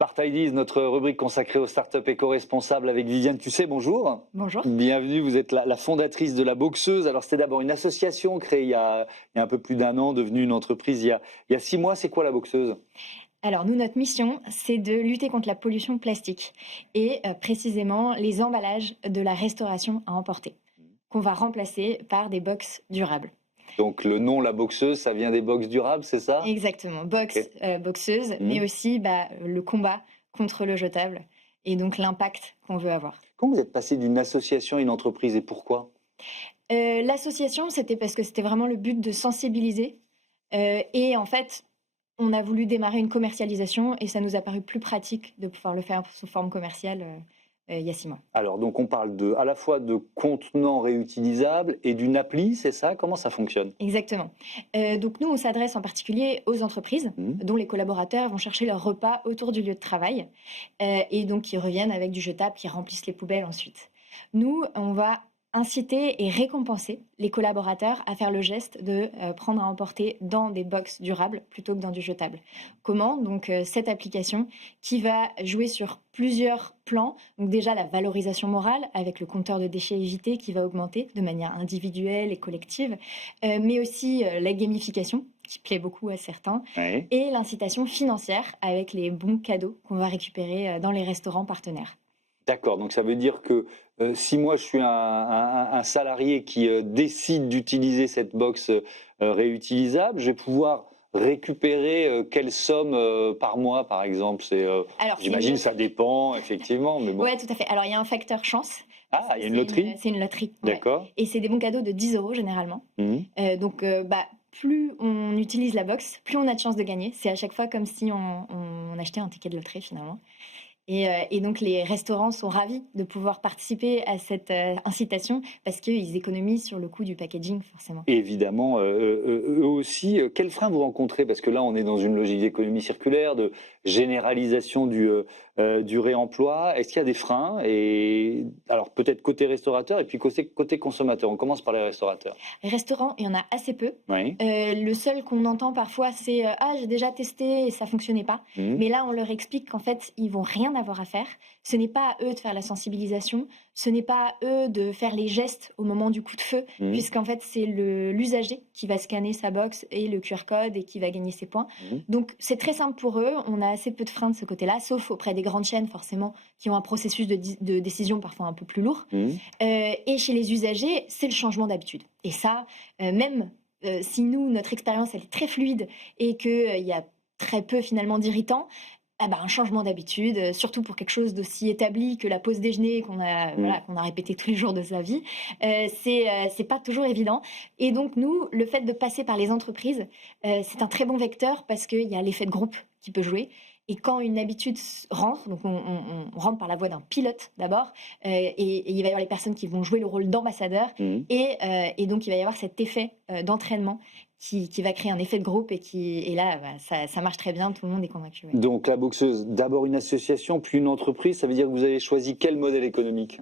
Smart Ideas, notre rubrique consacrée aux startups éco-responsables avec Viviane Cusset, bonjour. Bonjour. Bienvenue, vous êtes la fondatrice de La Boxeuse. Alors c'était d'abord une association créée il y a un peu plus d'un an, devenue une entreprise il y a 6 mois. C'est quoi La Boxeuse? Alors nous, notre mission, c'est de lutter contre la pollution plastique et précisément les emballages de la restauration à emporter, qu'on va remplacer par des box durables. Donc le nom La Boxeuse, ça vient des box durables, c'est ça? Exactement, Ok. boxeuse, mais Mhm. aussi le combat contre le jetable et donc l'impact qu'on veut avoir. Comment vous êtes passé d'une association à une entreprise et pourquoi? L'association, c'était parce que c'était vraiment le but de sensibiliser et en fait, on a voulu démarrer une commercialisation et ça nous a paru plus pratique de pouvoir le faire sous forme commerciale il y a 6 mois. Alors donc on parle à la fois de contenants réutilisables et d'une appli, c'est ça? Comment ça fonctionne? Exactement. Donc nous, on s'adresse en particulier aux entreprises Mhm. dont les collaborateurs vont chercher leur repas autour du lieu de travail et donc qui reviennent avec du jetable, qui remplissent les poubelles ensuite. Nous, on va inciter et récompenser les collaborateurs à faire le geste de prendre à emporter dans des box durables plutôt que dans du jetable. Comment? Donc cette application qui va jouer sur plusieurs plans. Donc déjà la valorisation morale avec le compteur de déchets évités qui va augmenter de manière individuelle et collective, mais aussi la gamification qui plaît beaucoup à certains Oui. et l'incitation financière avec les bons cadeaux qu'on va récupérer dans les restaurants partenaires. D'accord, donc ça veut dire que si moi je suis un salarié qui décide d'utiliser cette box réutilisable, je vais pouvoir récupérer quelle somme par mois, par exemple? Alors c'est J'imagine une ça dépend, effectivement, mais bon. Ouais, tout à fait. Alors il y a un facteur chance parce Ah, que il y a une loterie? c'est une loterie, ouais, D'accord. et c'est des bons cadeaux de 10 € généralement. Mhm. Donc plus on utilise la box, plus on a de chances de gagner. C'est à chaque fois comme si on achetait un ticket de loterie finalement. Et donc les restaurants sont ravis de pouvoir participer à cette incitation parce qu'ils économisent sur le coût du packaging forcément. Évidemment, eux aussi, quels freins vous rencontrez? Parce que là, on est dans une logique d'économie circulaire, de généralisation du réemploi. Est-ce qu'il y a des freins? Et alors peut-être côté restaurateur et puis côté consommateur. On commence par les restaurateurs. Les restaurants, il y en a assez peu. Oui. Le seul qu'on entend parfois, c'est «Ah, j'ai déjà testé et ça fonctionnait pas». Mmh. Mais là, on leur explique qu'en fait, ils vont rien avoir à faire. Ce n'est pas à eux de faire la sensibilisation, ce n'est pas à eux de faire les gestes au moment du coup de feu, Mmh. puisqu'en fait, c'est l'usager qui va scanner sa box et le QR code et qui va gagner ses points. Mmh. Donc c'est très simple pour eux, on a assez peu de freins de ce côté-là, sauf auprès des grandes chaînes forcément, qui ont un processus de décision parfois un peu plus lourd. Mmh. Et chez les usagers, c'est le changement d'habitude. Et ça, même si nous, notre expérience, elle est très fluide et qu'il y a très peu finalement d'irritants, ah bah, un changement d'habitude, surtout pour quelque chose d'aussi établi que la pause déjeuner qu'on a, Mmh. voilà, qu'on a répété tous les jours de sa vie, c'est pas toujours évident. Et donc nous, le fait de passer par les entreprises, c'est un très bon vecteur parce qu'il y a l'effet de groupe qui peut jouer. Et quand une habitude rentre, donc on rentre par la voie d'un pilote d'abord, et il va y avoir les personnes qui vont jouer le rôle d'ambassadeur, Mmh. et donc il va y avoir cet effet d'entraînement qui va créer un effet de groupe et là, ça marche très bien, tout le monde est convaincu. Ouais. Donc la boxeuse, d'abord une association, puis une entreprise. Ça veut dire que vous avez choisi quel modèle économique?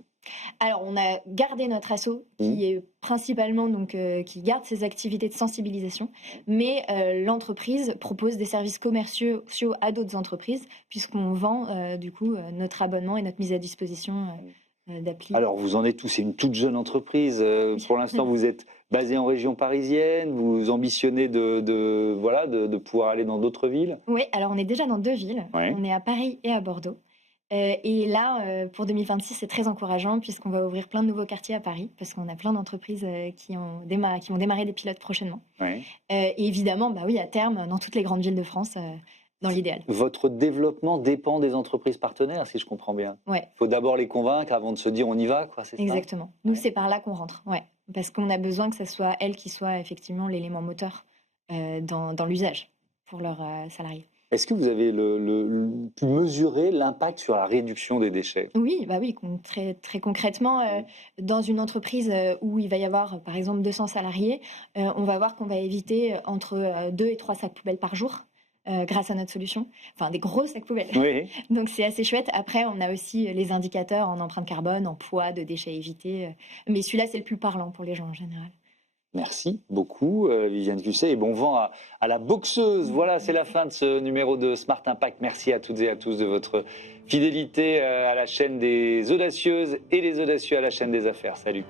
Alors, on a gardé notre asso Mmh. qui est principalement donc qui garde ses activités de sensibilisation, mais l'entreprise propose des services commerciaux à d'autres entreprises puisqu'on vend du coup notre abonnement et notre mise à disposition d'appli. Alors vous en êtes où? C'est une toute jeune entreprise. Pour l'instant, Oui. vous êtes basé en région parisienne. Vous ambitionnez voilà, de pouvoir aller dans d'autres villes? Oui, alors on est déjà dans 2 villes, Ouais. on est à Paris et à Bordeaux. Et là, pour 2026, c'est très encourageant puisqu'on va ouvrir plein de nouveaux quartiers à Paris parce qu'on a plein d'entreprises qui vont démarrer des pilotes prochainement. Ouais. Et évidemment, bah oui, à terme, dans toutes les grandes villes de France, dans l'idéal. Votre développement dépend des entreprises partenaires, si je comprends bien? Ouais, Il faut d'abord les convaincre avant de se dire: «On y va», quoi, c'est ça? exactement. Nous, Ouais. c'est par là qu'on rentre, ouais. Parce qu'on a besoin que ça soit elles qui soient effectivement l'élément moteur, dans l'usage pour leurs, salariés. Est-ce que vous avez pu mesurer l'impact sur la réduction des déchets? Oui, bah oui, très très concrètement, Mmh. dans une entreprise, où il va y avoir, par exemple, 200 salariés, on va voir qu'on va éviter, entre, 2 et 3 sacs poubelles par jour, grâce à notre solution. Enfin, des gros sacs poubelles. Oui. Donc c'est assez chouette. Après, on a aussi les indicateurs en empreinte carbone, en poids de déchets évités, mais celui-là, c'est le plus parlant pour les gens en général. Merci beaucoup, Viviane Cusset, et bon vent à la boxeuse. Voilà, c'est la fin de ce numéro de Smart Impact. Merci à toutes et à tous de votre fidélité à la chaîne des audacieuses et les audacieux à la chaîne des affaires. Salut.